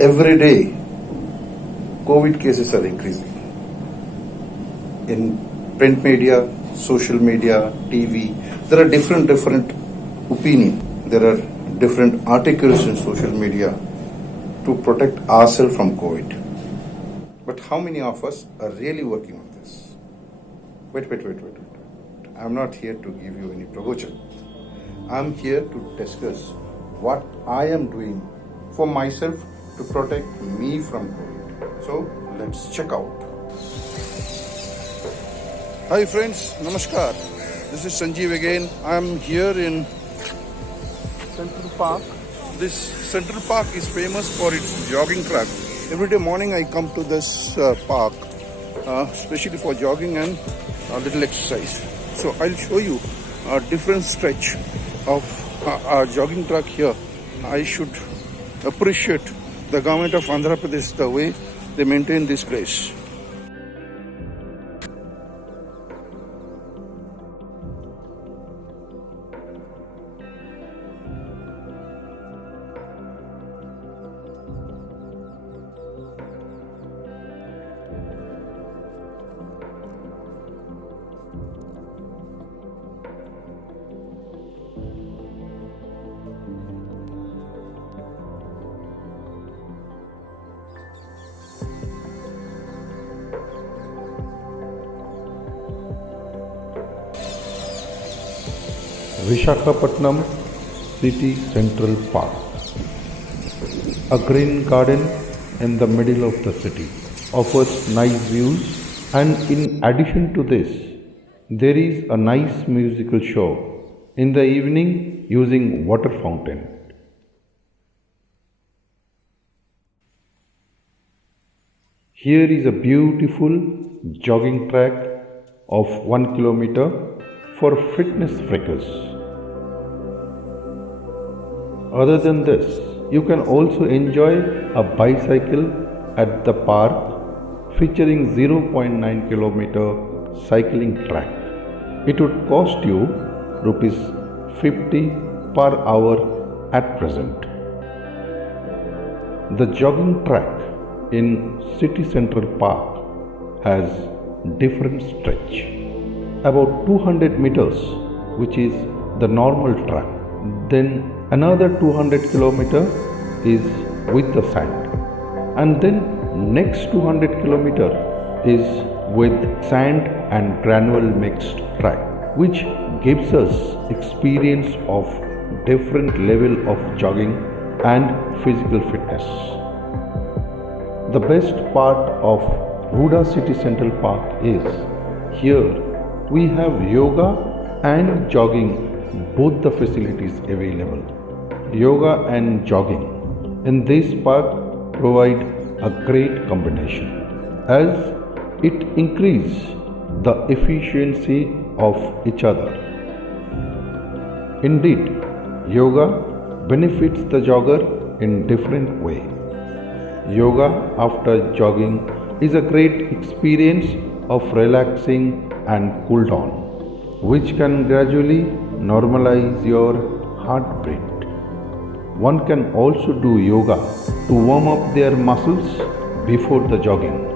Every day, COVID cases are increasing. In print media, social media, TV, there are different opinion. There are different articles in social media to protect ourselves from COVID. But how many of us are really working on this? Wait. I'm not here to give you any provocation. I'm here to discuss what I am doing for myself to protect me from COVID. So let's check out. Hi friends, Namaskar. This is Sanjeev again. I'm here in Central Park. This Central Park is famous for its jogging track. Every day morning I come to this park, especially for jogging and a little exercise. So I'll show you a different stretch of our jogging track here. I should appreciate the government of Andhra Pradesh the way they maintain this place. Visakhapatnam City Central Park, a green garden in the middle of the city, offers nice views, and in addition to this, there is a nice musical show in the evening using water fountain. Here is a beautiful jogging track of 1 kilometer for fitness freakers. Other than this, you can also enjoy a bicycle at the park featuring 0.9 kilometer cycling track. It would cost you rupees 50 per hour at present. The jogging track in City Central Park has different stretch. About 200 meters, which is the normal track. Then another 200 kilometer is with the sand. And then next 200 kilometer is with sand and granular mixed track, which gives us experience of different level of jogging and physical fitness. The best part of Huda City Central Park is here we have yoga and jogging, both the facilities available. Yoga and jogging in this park provide a great combination as it increases the efficiency of each other. Indeed, yoga benefits the jogger in different way. Yoga after jogging is a great experience of relaxing and cool down, which can gradually normalize your heartbeat. One can also do yoga to warm up their muscles before the jogging.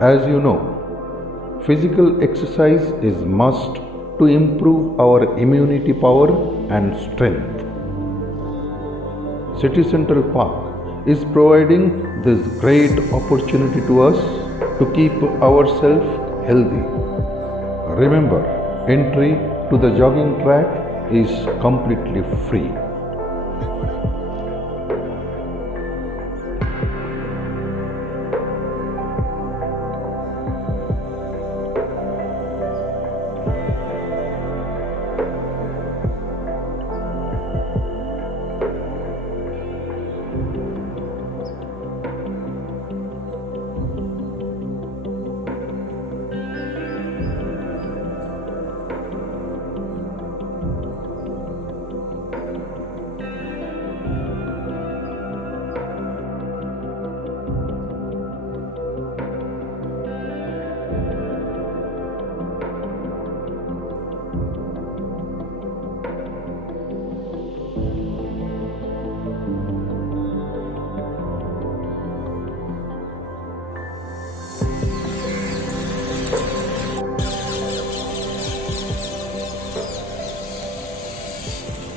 As you know, physical exercise is must to improve our immunity power and strength. City Central Park is providing this great opportunity to us to keep ourselves healthy. Remember, entry to the jogging track is completely free.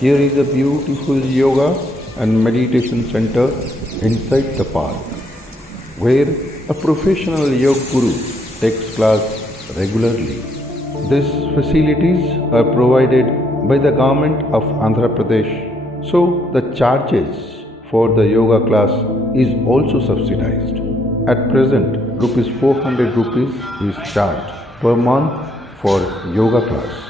Here is a beautiful yoga and meditation center inside the park, where a professional yoga guru takes class regularly. These facilities are provided by the government of Andhra Pradesh, so the charges for the yoga class is also subsidized. At present, rupees 400 rupees is charged per month for yoga class.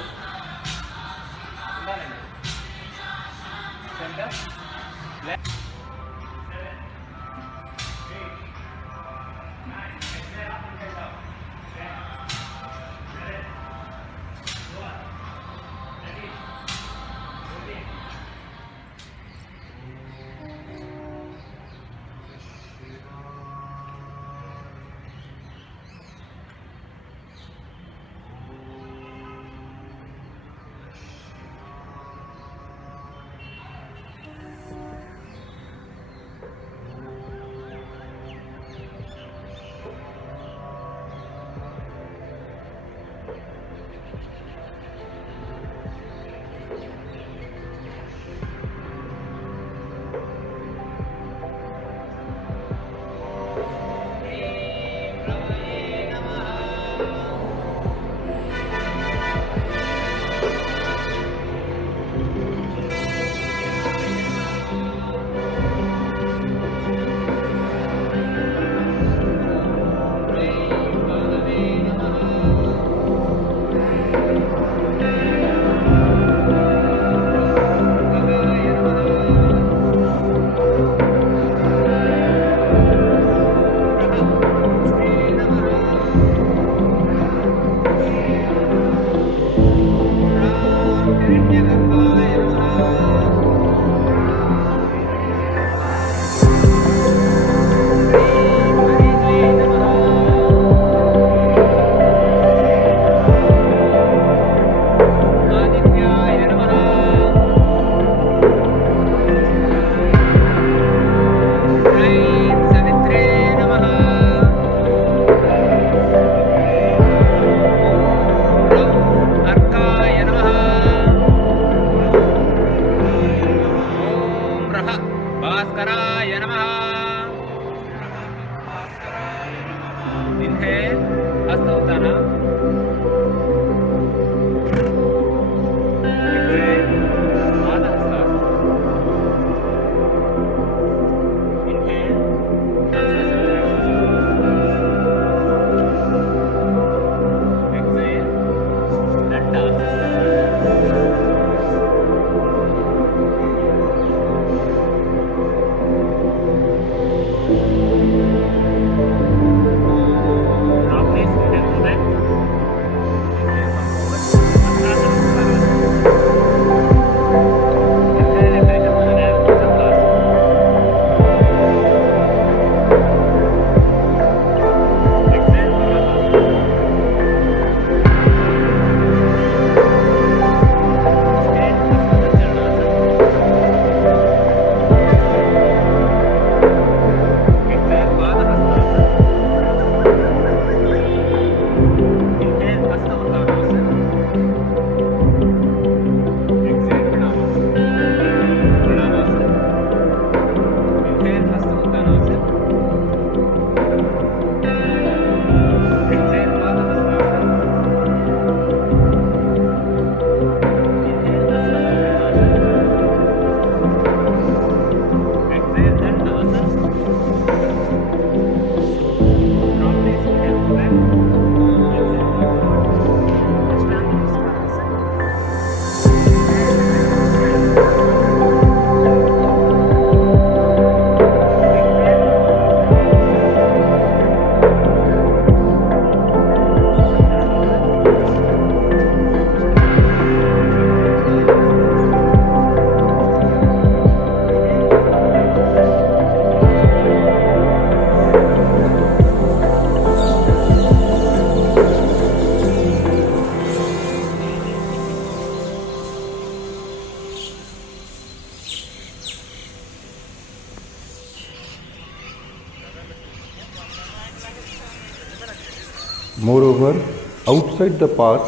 Moreover, outside the park,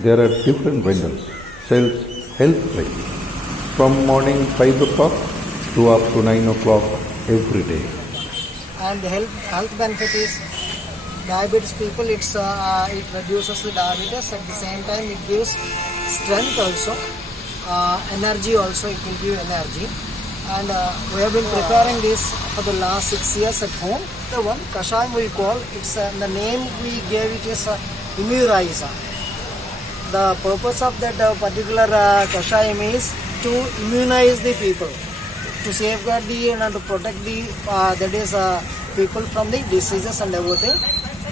there are different vendors sells health drinks from morning 5 o'clock to up to 9 o'clock every day. And the health benefit is diabetes people. It reduces the diabetes. At the same time, it gives strength also, energy also. It will give energy. And we have been preparing this for the last 6 years at home. The one kashayam we call, it's the name we gave it is Immunizer. The purpose of that particular kashayam is to immunize the people, to safeguard the and to protect the people from the diseases and everything.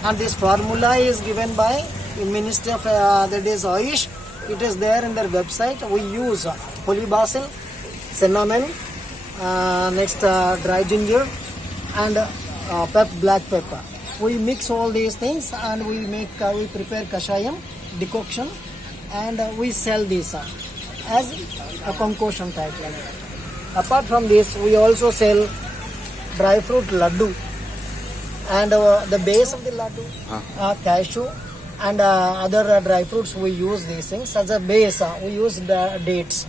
And this formula is given by the Ministry of Ayush. It is there in their website. We use holy basil, cinnamon, next dry ginger, and black pepper. We mix all these things and we prepare kashayam decoction, and we sell this as a concoction type. Apart from this, we also sell dry fruit laddu, and the base of the laddu, cashew and other dry fruits. We use these things as a base. We use the dates.